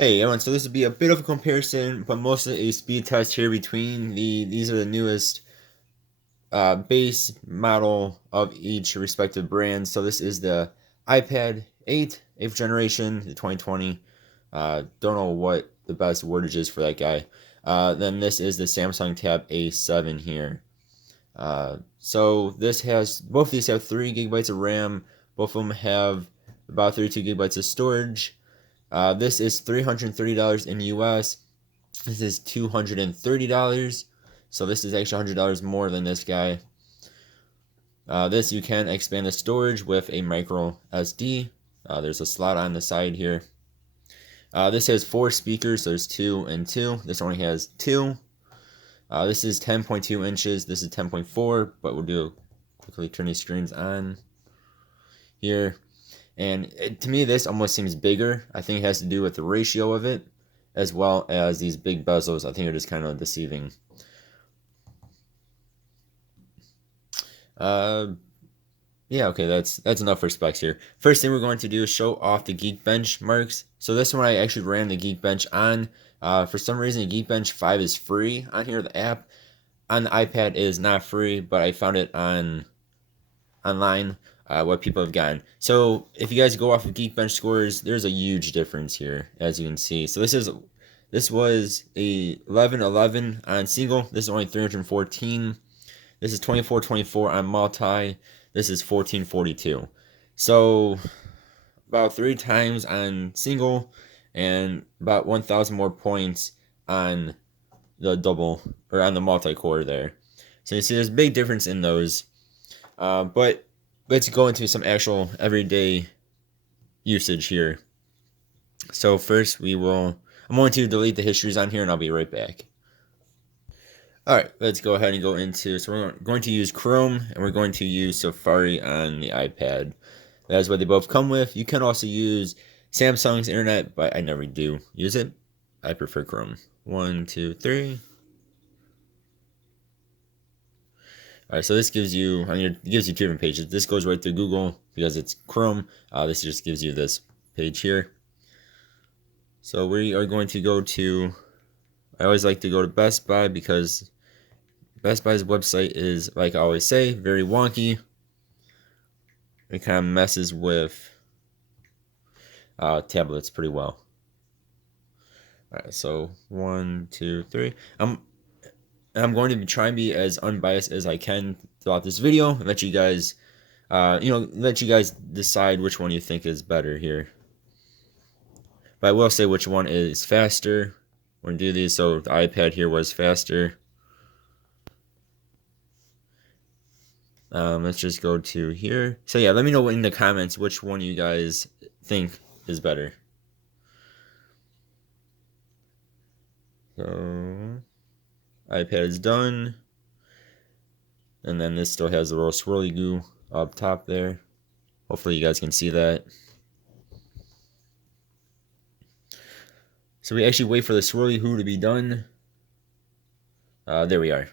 Hey everyone, so this would be a bit of a comparison, but mostly a speed test here between these are the newest base model of each respective brand. So this is the iPad 8, 8th generation, the 2020. Don't know what the best wordage is for that guy. Then this is the Samsung Tab A7 here. So this has, both of these have 3 gigabytes of RAM. Both of them have about 32 gigabytes of storage. This is $330 in US. This is $230. So this is actually $100 more than this guy. This you can expand the storage with a micro SD. There's a slot on the side here. This has 4 speakers, so there's 2 and 2. This only has 2. This is 10.2 inches. This is 10.4, but we'll do quickly turn these screens on here. And to me, this almost seems bigger. I think it has to do with the ratio of it, as well as these big bezels. I think are just kind of deceiving. Yeah, okay, that's enough for specs here. First thing we're going to do is show off the Geekbench marks. So this one I actually ran the Geekbench on. For some reason, Geekbench 5 is free on here, the app. On the iPad it is not free, but I found it online what people have gotten. So if you guys go off of Geekbench scores, there's a huge difference here, as you can see. So this was a 1111 on single. This is only 314. This is 2424 on multi. This is 1442. So about 3 times on single and about 1,000 more points on the double or on the multi-core there. So you see there's a big difference in those. But let's go into some actual everyday usage here. So first I'm going to delete the histories on here and I'll be right back. Alright, let's go ahead and go into, so we're going to use Chrome and we're going to use Safari on the iPad. That's what they both come with. You can also use Samsung's internet, but I never do use it. I prefer Chrome. 1, 2, 3. Alright, so this gives you, it gives you 2 different pages. This goes right through Google because it's Chrome. This just gives you this page here. So we are going to go to, I always like to go to Best Buy because Best Buy's website is, like I always say, very wonky. It kind of messes with tablets pretty well. Alright, so 1, 2, 3. I'm going to try and be as unbiased as I can throughout this video and let you guys, let you guys decide which one you think is better here. But I will say which one is faster. We're going to do these, so the iPad here was faster. Let's just go to here. So yeah, let me know in the comments which one you guys think is better. So iPad is done. And then this still has the little swirly goo up top there. Hopefully you guys can see that. So we actually wait for the swirly goo to be done. There we are.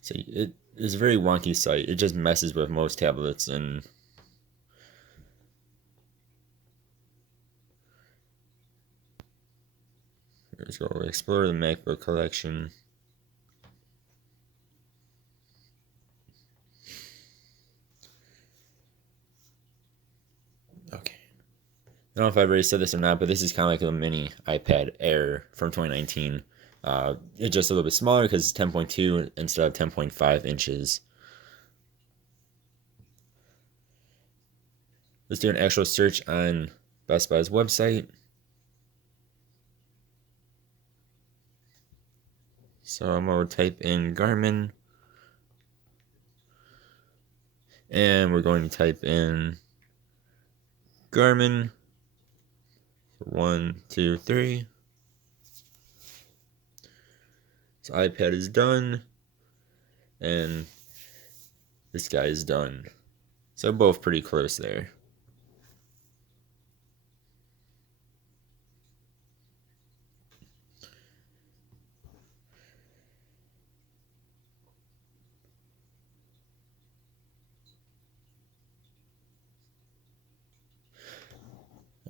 So it is a very wonky site. It just messes with most tablets and let's go explore the MacBook collection. Okay. I don't know if I've already said this or not, but this is kind of like a mini iPad Air from 2019. It's just a little bit smaller because it's 10.2 instead of 10.5 inches. Let's do an actual search on Best Buy's website. So I'm going to type in Garmin. And we're going to type in Garmin. 1, 2, 3. So iPad is done. And this guy is done. So both pretty close there.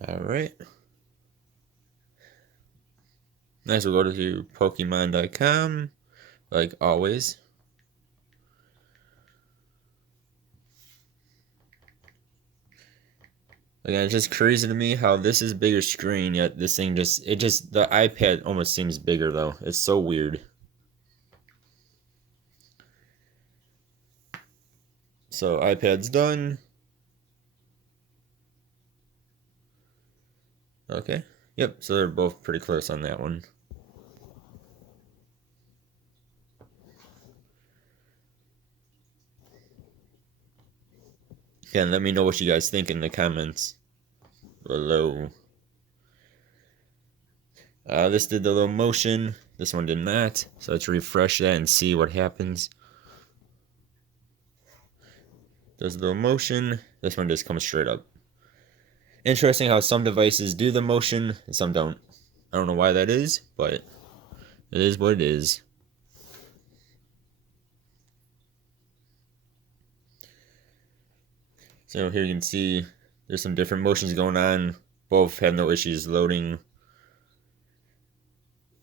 All right. Next, we'll go to Pokemon.com, like always. Again, it's just crazy to me how this is bigger screen, yet this thing the iPad almost seems bigger though. It's so weird. So iPad's done. Okay. Yep, so they're both pretty close on that one. Again, let me know what you guys think in the comments below. This did the little motion. This one did not. So let's refresh that and see what happens. Does the little motion. This one just comes straight up. Interesting how some devices do the motion and some don't. I don't know why that is, but it is what it is. So here you can see there's some different motions going on. Both have no issues loading.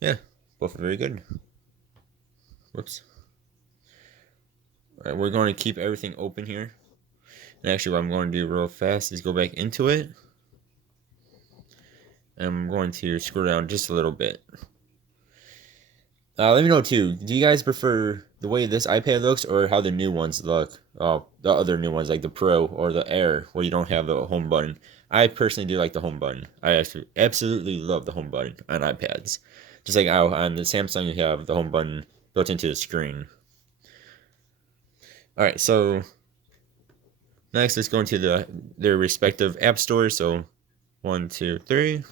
Yeah, both are very good. Whoops. Alright, we're going to keep everything open here. And actually what I'm going to do real fast is go back into it. And I'm going to scroll down just a little bit. Let me know too, do you guys prefer the way this iPad looks or how the new ones look? The other new ones like the Pro or the Air where you don't have the home button. I personally do like the home button. I actually absolutely love the home button on iPads. Just like how on the Samsung you have the home button built into the screen. Alright, so next let's go into their respective app stores. So 1, 2, 3.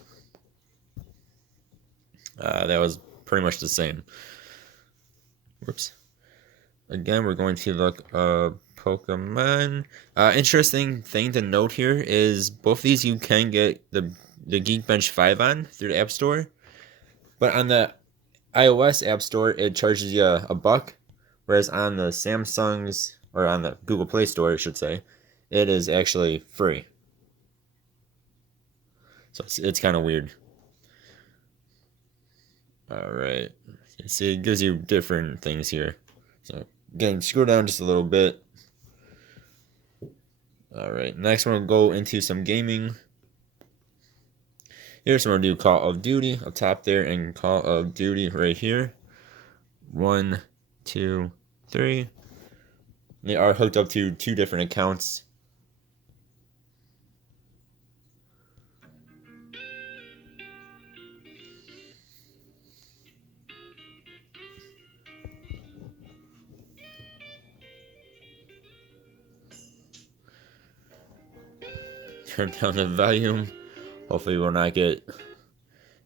That was pretty much the same. Whoops. Again, we're going to look Pokemon. Interesting thing to note here is both these you can get the Geekbench 5 on through the App Store. But on the iOS App Store, it charges you a buck. Whereas on the Samsung's, or on the Google Play Store, I should say, it is actually free. So it's kind of weird. Alright. See, it gives you different things here. So, again, scroll down just a little bit. Alright, next we're going to go into some gaming. Here's what we're going to do Call of Duty up top there and Call of Duty right here. 1, 2, 3. They are hooked up to 2 different accounts. Turn down the volume. Hopefully we'll not get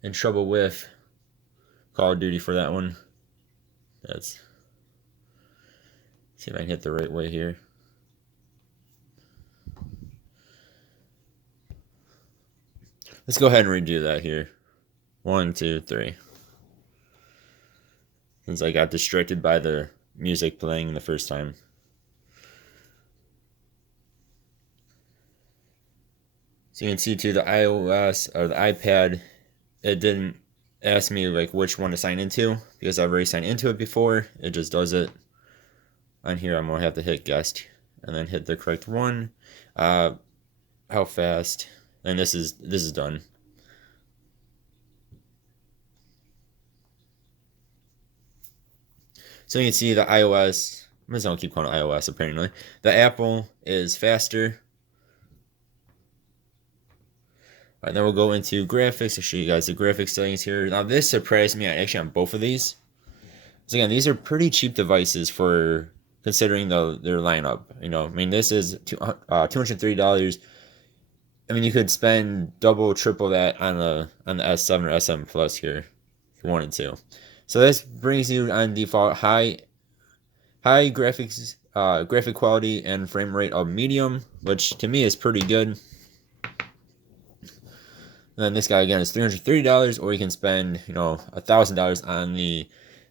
in trouble with Call of Duty for that one. Let's see if I can hit the right way here. Let's go ahead and redo that here. 1, 2, 3. Since I got distracted by the music playing the first time. So you can see too the iOS or the iPad, it didn't ask me like which one to sign into because I've already signed into it before. It just does it. On here I'm gonna have to hit guest and then hit the correct one. How fast? And this is done. So you can see the iOS. I'm just gonna keep calling it iOS apparently. The Apple is faster. Alright, then we'll go into graphics. I'll show you guys the graphics settings here. Now this surprised me actually on both of these. So again, these are pretty cheap devices for considering their lineup. You know, I mean this is $203. I mean you could spend double, triple that on the S7 or S7 Plus here if you wanted to. So this brings you on default high graphics, graphic quality and frame rate of medium, which to me is pretty good. And then this guy again is $330, or you can spend, you know, $1,000 on the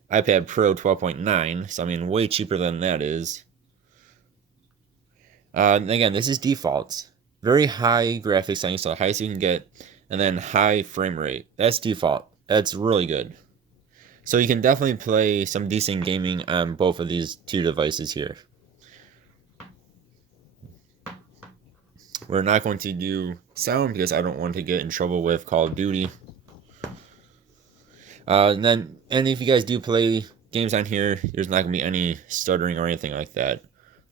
iPad Pro 12.9. So I mean, way cheaper than that is. Again, this is default. very high graphics settings, so the highest you can get, and then high frame rate. That's default. That's really good. So you can definitely play some decent gaming on both of these two devices here. We're not going to do sound because I don't want to get in trouble with Call of Duty. And if you guys do play games on here, there's not going to be any stuttering or anything like that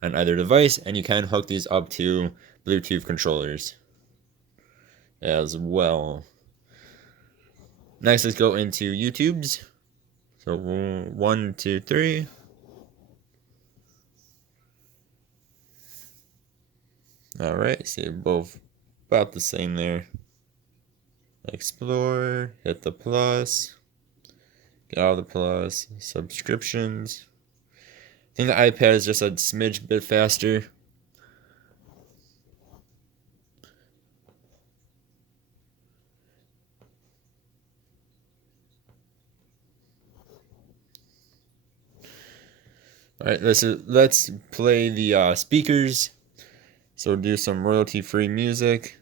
on either device, and you can hook these up to Bluetooth controllers as well. Next, let's go into YouTube's. So 1, 2, 3. All right, so both about the same there. Explore, hit the plus, get all the plus, subscriptions. I think the iPad is just a smidge bit faster. All right, let's play the speakers. So we'll do some royalty-free music.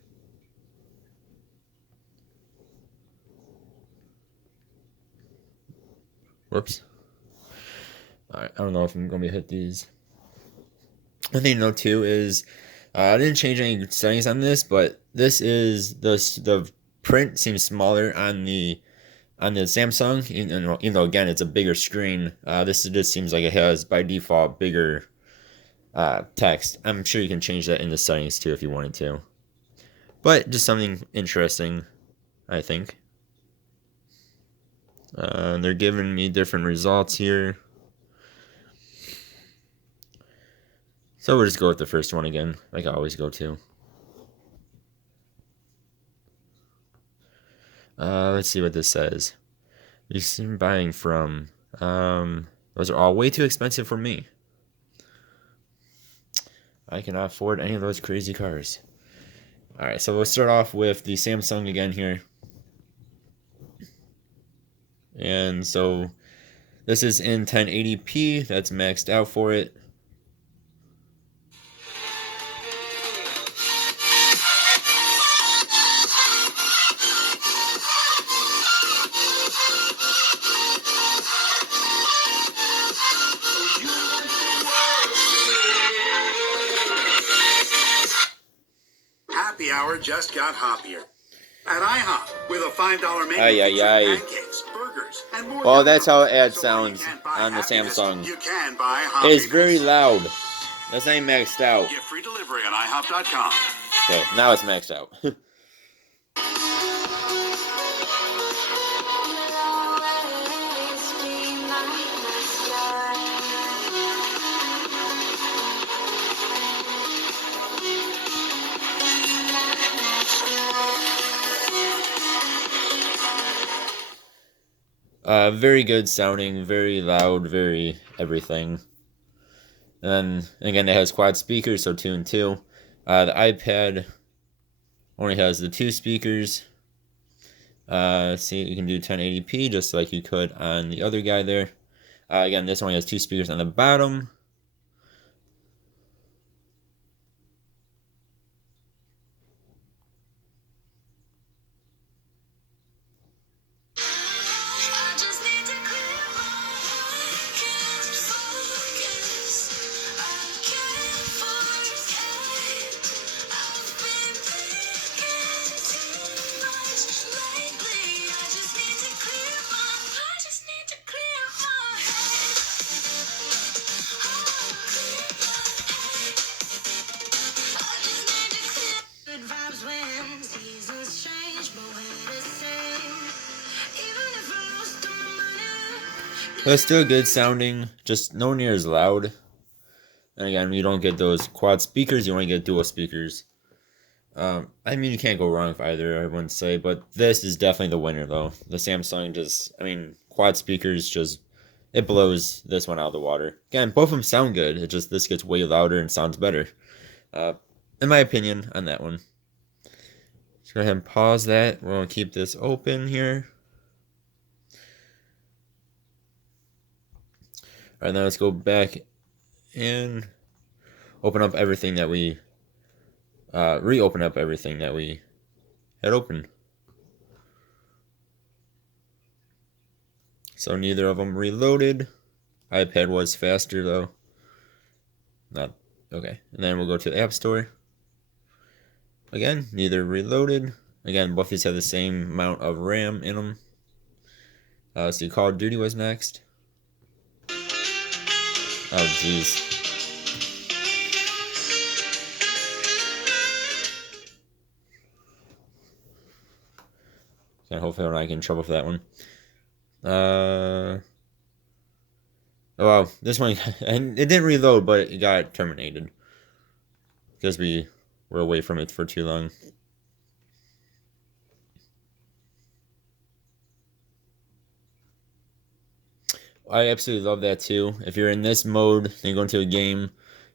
Whoops. All right, I don't know if I'm gonna hit these. One thing to note too is I didn't change any settings on this, but this is the print seems smaller on the Samsung, even though again it's a bigger screen. This just seems like it has by default bigger text. I'm sure you can change that in the settings too if you wanted to. But just something interesting, I think. They're giving me different results here. So we'll just go with the first one again, like I always go to. Let's see what this says. You're buying from. Those are all way too expensive for me. I cannot afford any of those crazy cars. Alright, so we'll start off with the Samsung again here. And so this is in 1080p. That's maxed out for it. Happy hour just got hoppier. At IHOP, with a $5 menu featuring pancakes, burgers, and more. Well, that's how it adds sounds on the Samsung. You can buy Happiness. It's very loud. That's not even maxed out. Get free delivery on IHOP.com. Okay, now it's maxed out. Very good sounding, very loud, very everything. And again, it has quad speakers, so 2 and 2. The iPad only has the 2 speakers. See, you can do 1080p just like you could on the other guy there. Again, this only has 2 speakers on the bottom. But it's still good sounding, just no near as loud. And again, you don't get those quad speakers, you only get dual speakers. I mean, you can't go wrong with either, I wouldn't say, but this is definitely the winner, though. The Samsung just, I mean, quad speakers just, it blows this one out of the water. Again, both of them sound good, it just, this gets way louder and sounds better. In my opinion, on that one. Let's go ahead and pause that. We're going to keep this open here. Alright, now let's go back and open up everything that we reopen up everything that we had open. So neither of them reloaded. iPad was faster though. Not okay. And then we'll go to the App Store. Again, neither reloaded. Again, both these have the same amount of RAM in them. So Call of Duty was next. Oh, jeez. Okay, hopefully I'm not getting in trouble for that one. Oh, wow, this one, and it didn't reload, but it got terminated. Because we were away from it for too long. I absolutely love that too. If you're in this mode and you go into a game,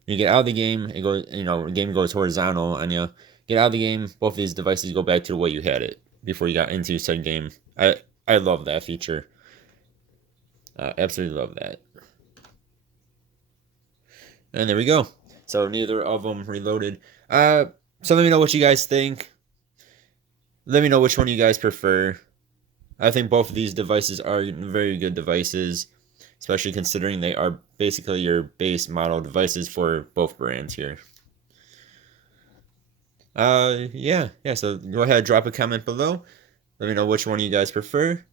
you get out of the game, it goes, the game goes horizontal on you. Get out of the game, both of these devices go back to the way you had it before you got into said game. I love that feature. Absolutely love that. And there we go. So neither of them reloaded. So let me know what you guys think. Let me know which one you guys prefer. I think both of these devices are very good devices, especially considering they are basically your base model devices for both brands here. Yeah. So go ahead, drop a comment below. Let me know which one you guys prefer.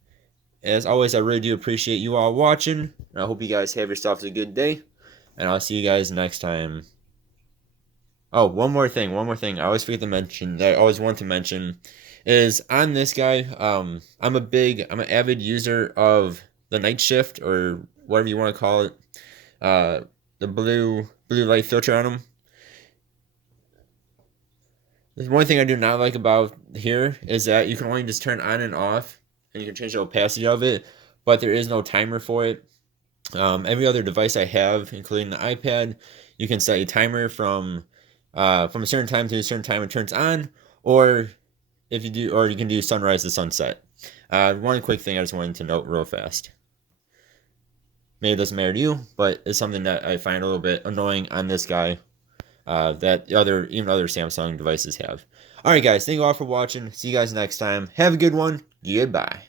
As always, I really do appreciate you all watching. I hope you guys have yourselves a good day, and I'll see you guys next time. Oh, one more thing. I always forget to mention that I always want to mention is on this guy. I'm an avid user of the night shift or whatever you want to call it. The blue light filter on them. The one thing I do not like about here is that you can only just turn on and off, and you can change the opacity of it, but there is no timer for it. Every other device I have, including the iPad, you can set a timer from a certain time to a certain time it turns on, or you can do sunrise to sunset. One quick thing I just wanted to note real fast. Maybe it doesn't matter to you, but it's something that I find a little bit annoying on this guy. That even other Samsung devices have. Alright guys, thank you all for watching. See you guys next time. Have a good one. Goodbye.